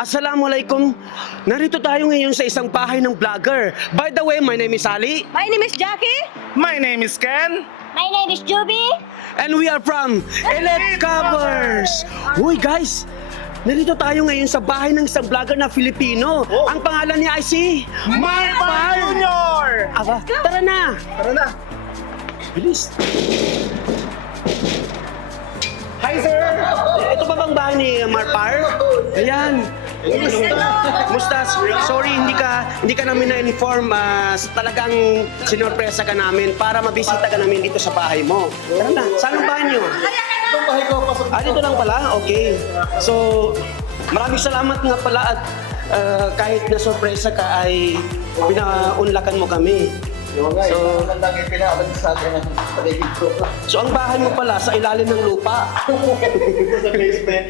Assalamualaikum. Narito tayo ngayon sa isang bahay ng vlogger. By the way, my name is Ali. My name is Jackie. My name is Ken. My name is Juby. And we are from Elite Covers. Uy guys, narito tayo ngayon sa bahay ng isang vlogger na Filipino. Ang pangalan niya ay si Marpar Junior! Aba, tara na. Tara na. Bilis. Hi, sir! Ito ba bang bahay ni Marpar? Ayan. Musta? Sorry, hindi ka namin na-inform. Talagang sinorpresa ka namin para mabisita ka namin dito sa bahay mo. Tara na, saan ang bahay niyo? Itong bahay ko, pasok. Dito lang pala? Okay. So, maraming salamat nga pala at kahit na sorpresa ka ay pinaunlakan mo kami. Yung nga, So- yung lang pinaalam sa akin ng paligid ko. So, ang bahay mo pala sa ilalim ng lupa. Sa basement.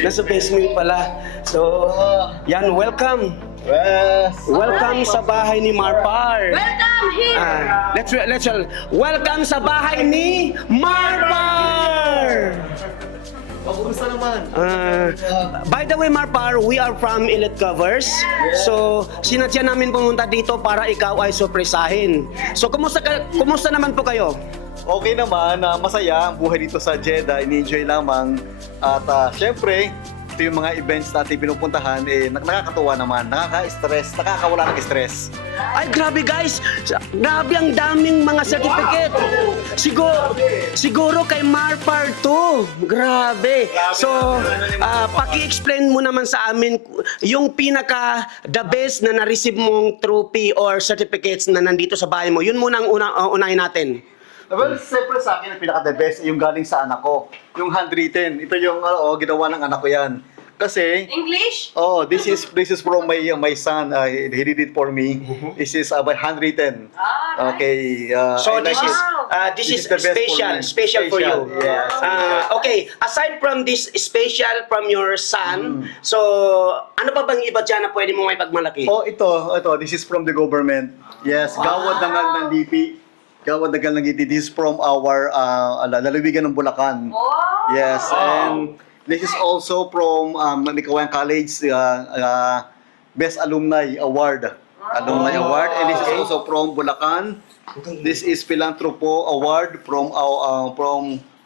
Nasa basement pala. So, yan, welcome. Yes! Welcome sa bahay ni Marpar. Welcome here. Let's welcome sa bahay ni Marpar. Kumusta naman? By the way, Marpar, we are from Elite Covers. So, sinadya namin pumunta dito para ikaw ay sorpresahin. So, kumusta naman po kayo? Okay naman, masaya ang buhay dito sa Jeddah, ini-enjoy lamang. At syempre, ito yung mga events natin pinupuntahan, nakakatuwa naman, nakaka-stress, nakakawala ng stress. Ay, grabe guys! Grabe ang daming mga certificate! Siguro kay Marpar to! Grabe! So, paki-explain mo naman sa amin yung pinaka-the best na na-receive mong trophy or certificates na nandito sa bahay mo. Yun muna ang unahin natin. Well, siyempre sa akin, ang pinaka-the best yung galing sa anak ko. Yung handwritten. Ito yung ginawa ng anak ko yan. Kasi, English? this is from my son. He did it for me. This is by handwritten. Okay. So I like it. this is the best special for you. Yes. Okay, aside from this special from your son, so ano pa bang iba dyan na pwede mo may pagmalaki? Ito. This is from the government. Yes. Gawad ng DP. Gawad ng DP. This is from our lalawigan ng Bulacan. Wow. Yes. And this is also from Manikawayan College Best Alumni Award. Alumni Award. And this is also from Bulacan. This is Philanthropo Award from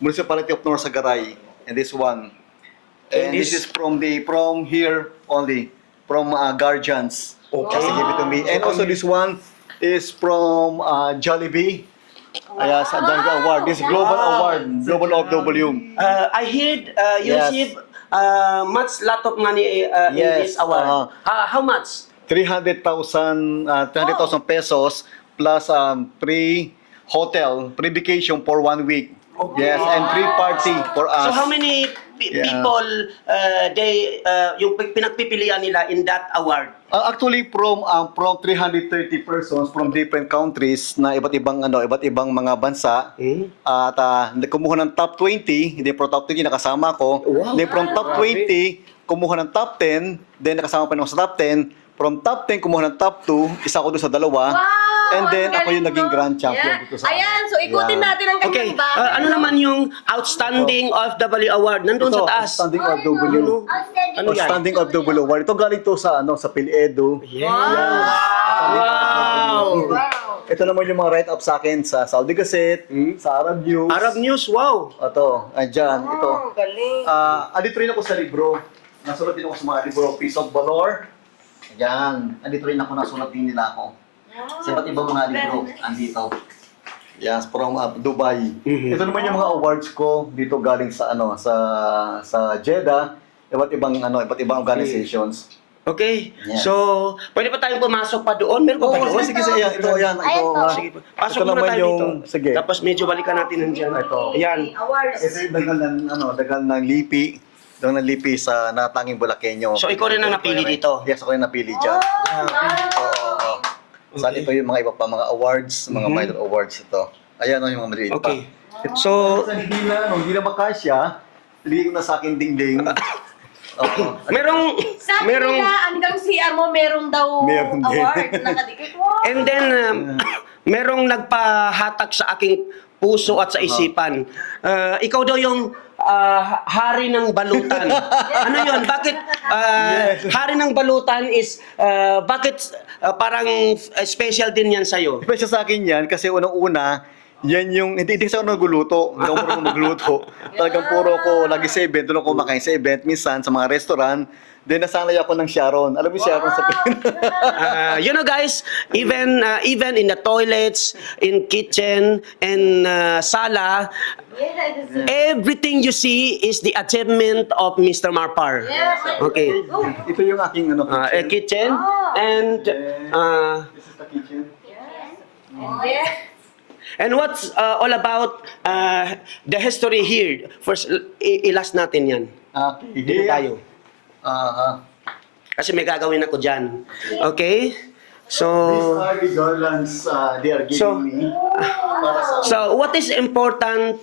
Municipality of North Sagaray. And this one. And this is from here only. From Guardians. Okay. Just give it to me. And also this one is from Jollibee. Yes, Adanga Award. This is Global Award. Global of W. I heard you Yes. receive much lot of money in Yes, this award. How much? 300,000 pesos plus free hotel, free vacation for 1 week. Yes, and free party for us. So how many people yung pinagpipilian nila in that award? Actually from 330 persons from different countries na iba't ibang mga bansa. At kumuha ng top 20, hindi from top 20 nakasama ko. Wow. Then from top 20, kumuha ng top 10, then nakasama pa naman sa top 10. From top 10, kumuha ng top 2, isa ko doon sa dalawa. Wow! And then Ang ako yung galing naging mo. grand champion Yeah. dito sa Ayan, so ikutin natin ang Okay, kanyang bahay. ano naman yung Outstanding OFW Award? Nandun sa taas. Standing of W. Ano yan? Standing of W award. Ito galing to sa PhilEdu. Wow! Ito naman yung mga write-up sa akin sa Saudi Gazette, sa Arab News. Arab News, wow! Ito, andyan, ito. Oh, galing. Andito rin ako sa libro. Nasulat din ako sa mga libro, Piece of Valor. Ayan, andito rin ako, nasulat din nila ako. Sa iba't ibang mga libro, andito. Yes, from Dubai. Ito naman yung mga awards ko dito galing sa sa Jeddah, iba't ibang organizations. Okay, Yes. so pwede pa tayong pumasok pa doon? Meron pa ba doon? sige, ayan, ito. Sige, pasok Ito muna naman tayo dito. sige. Tapos medyo balikan natin nandiyan. Ito. Ayan. Awards. Ito yung dagal ng lipi. Dagal ng lipi sa natanging Bulakenyo. So ikaw rin ang napili dito? Yes, ako yung napili dyan. Oo. Saan ito yung mga iba pa mga awards, mga minor awards ito. Ayan yung mga maliit pa. Okay. So, Sa hindi na makasya, hindi ko na sa akin dingding. Sabi nila, hanggang CR mo, meron daw Meron din. award nakadikit. Wow! and then, merong nagpahatak sa aking puso at sa isipan. Ikaw daw yung hari ng balutan. Ano yun? Bakit hari ng balutan is, bakit parang special din yan sa'yo? Special sa akin yan kasi unang-una, yan yung, hindi kasi ako naguluto. Hindi ako marunong magluto. Talagang puro ko, lagi sa event, doon ako kumakain sa event, minsan sa mga restaurant. Then nasanay ako ng Sharon. Alam mo yung Sharon sa You know guys, even in the toilets, in kitchen, and sala, everything you see is the achievement of Mr. Marpar. Okay. Ito yung aking ano, A kitchen and This is the kitchen. and what's all about the history here? First, ilas natin yan. Okay. Dito tayo. Kasi may gagawin ako dyan. Okay? These So, are the garlands they are giving me. Para sa so what is important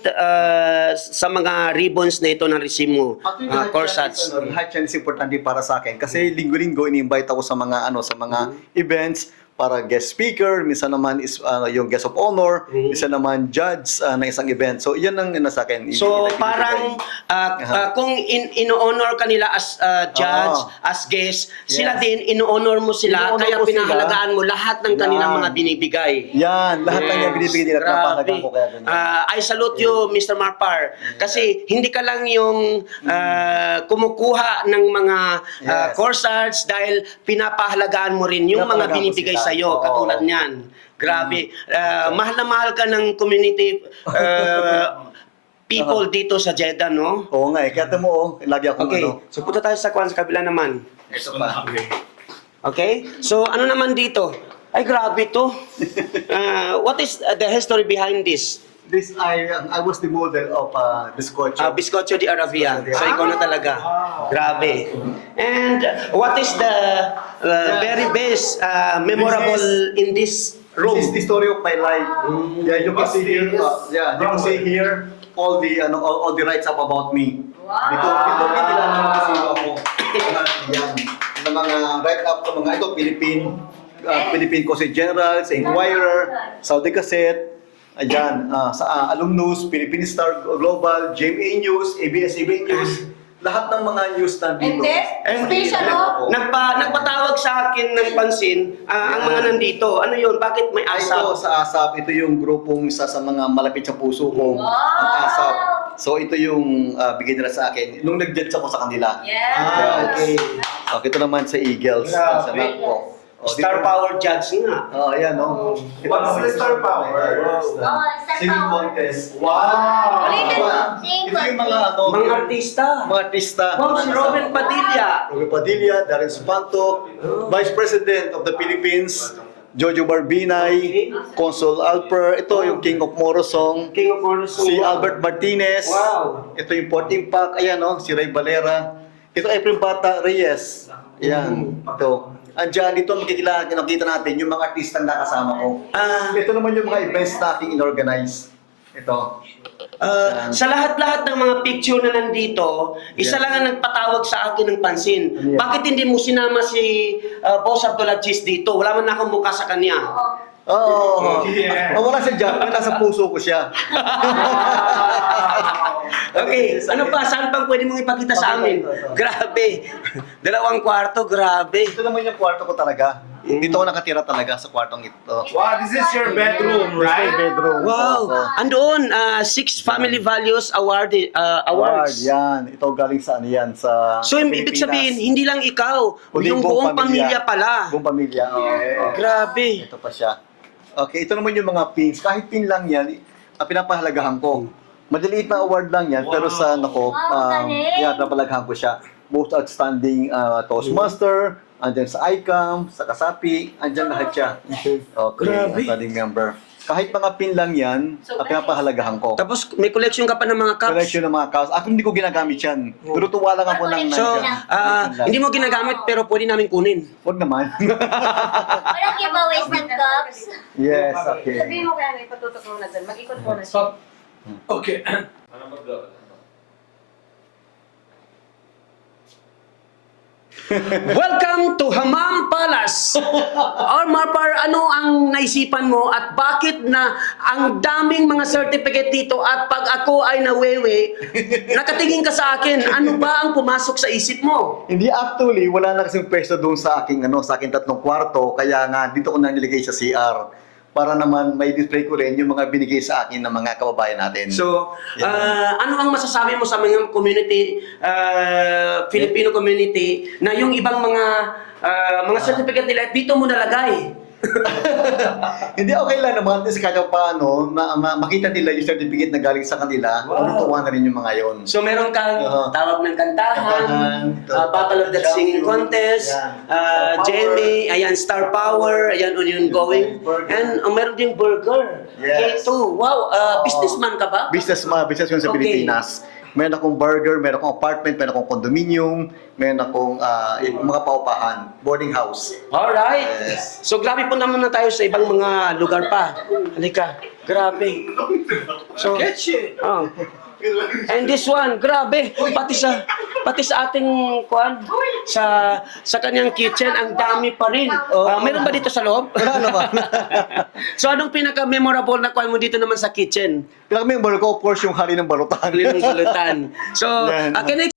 sa mga ribbons na ito ng Resimo? Corsage. Lahat yan is importante para sa akin kasi linggo-linggo ini-invite ako sa mga sa mga events para guest speaker, minsan naman is yung guest of honor, minsan naman judge na isang event. So, yan ang sa akin. So parang kung ino-honor kanila as judge, as guest, sila din ino-honor mo sila, Ino-honor kaya ko sila. pinahalagaan mo lahat ng kanilang Yan. mga binibigay. Yan, lahat ng yan binibigay nila. Grabe. Napapalagan ko kaya ganyan. I salute you, Mr. Marpar. Kasi hindi ka lang yung kumukuha ng mga Yes. corsage dahil pinapahalagaan mo rin yung mga Pinapahalagaan ko binibigay sila. sa'yo, Oo. katulad niyan. Grabe. Mahal na mahal ka ng community people dito sa Jeddah, no? Oo nga eh, kaya mo lagi akong Okay, ano. so punta tayo sa kabila naman. Ito pa. Okay? So ano naman dito? Ay, grabe to. What is the history behind this? This, I was the model of this culture. Biscocho de Arabia. So ikaw na talaga. Grabe. And what is the very best memorable in this room? This is the story of my life. Yeah, you can see here. Yeah, you can see here all the all the writes up about me. Dito may kilala ko sino ako. Yan. Ng mga write up ng mga ito Philippine Coast General, sa Inquirer, Saudi Gazette, ayan, sa Alumnus, Philippine Star Global, GMA News, ABS-CBN News, lahat ng mga news nandito. And this, special, no? Nagpatawag sa akin ng pansin ang mga nandito. Ano yun? Bakit may Ito asap? sa ASAP, ito yung grupong isa sa mga malapit sa puso ko, ang ASAP. So ito yung bigay nila sa akin nung nag-judge ako sa kanila. Yes. Okay. Okay, ito naman sa Eagles, Grabe. sa NACPO. Star Power Judge nga. Ayan, no? What's the star power? Singing contest. Wow! Ulitin mo. Ito yung mga Mga artista. mga artista. Wow, si Robin Padilla. Robin Padilla, Darren Supanto, Vice President of the Philippines, Jojo Barbinay, Consul Alper, ito yung King of Morosong, King of Morrison. si Albert Martinez, Wow. ito yung Port Impact, ayan no, si Ray Valera, ito April Bata Reyes, ayan, ito. Andiyan, dito nakikita natin yung mga artistang nakasama ko. Ito naman yung mga events na aking in-organize. Ito. Sa lahat-lahat ng mga picture na nandito, isa lang ang nagpatawag sa akin ng pansin. Yeah. Bakit hindi mo sinama si Boss Abdulaziz dito? Wala man akong mukha sa kanya. Oo. Yeah. Wala siya dyan, pero nasa puso ko siya. Okay, ano pa? Saan pang pwede mong ipakita sa amin? Ito. Grabe. 2 kwarto, grabe. Ito naman yung kwarto ko talaga. Dito ako nakatira talaga sa kwartong ito. Wow, this is your bedroom, This is my right? bedroom. Wow. Andoon, 6 Family Values Award, Awards. yan. Ito galing sa ano yan, sa So, ibig Pilipinas. sabihin, hindi lang ikaw, Kundi yung buong pamilya pala. Buong pamilya, oo. Grabe. Ito pa siya. Okay, ito naman yung mga pins. Kahit pin lang yan, pinapahalagahan ko. Madaliit na award lang yan, pero sa ano ko, yan, pinapalagahan ko siya. Most outstanding Toastmaster, andyan sa ICAM, sa Kasapi, andyan lahat siya. Okay, Grabe. outstanding member. Kahit mga pin lang yan, pinapahalagahan ko. Tapos may collection ka pa ng mga cups. Collection ng mga cups. Ako hindi ko ginagamit yan. Pero tuwa lang ako ng So, nandyan. hindi mo ginagamit pero pwede namin kunin. Huwag naman. Walang giveaways ng cups. Yes, okay. Sabihin mo kaya ipatutok mo na dyan. Mag-ikot mo na siya. Okay. Welcome to Hammam Palace. Or Marpar, ano ang naisipan mo at bakit na ang daming mga certificate dito at pag ako ay nawewe, nakatingin ka sa akin, ano ba ang pumasok sa isip mo? Hindi, actually, wala na kasing pwesto doon sa aking sa aking 3 kwarto, kaya nga dito ko na niligay sa CR para naman may display ko rin yung mga binigay sa akin ng mga kababayan natin. So, ano ang masasabi mo sa mga community, Filipino community, na yung ibang mga certificate nila dito mo nalagay? Hindi, okay lang naman kasi kahit paano makita nila yung certificate na galing sa kanila, tuwa na rin yung mga yon. So, meron kang Oo. tawag ng kantahan, Kantahan, Battle of the Singing Contest, Yan. Jamie, ayan, Star Power, ayan, on going. And meron ding burger. Yes. K2. Wow, businessman ka ba? Business yun sa Okay. Pilipinas. Meron akong burger, meron akong apartment, meron akong condominium, meron akong mga paupahan, boarding house. Alright. Yes. So, grabe po naman na tayo sa ibang mga lugar pa. Halika. Grabe. So, oh. And this one, grabe. Pati sa ating sa kanyang kitchen, ang dami pa rin. Meron ba dito sa loob? Wala naman. So, anong pinaka-memorable na kuha mo dito naman sa kitchen? Pinaka-member ko, of course, yung hari ng balutan. Huli ng balutan. So, Yan. can I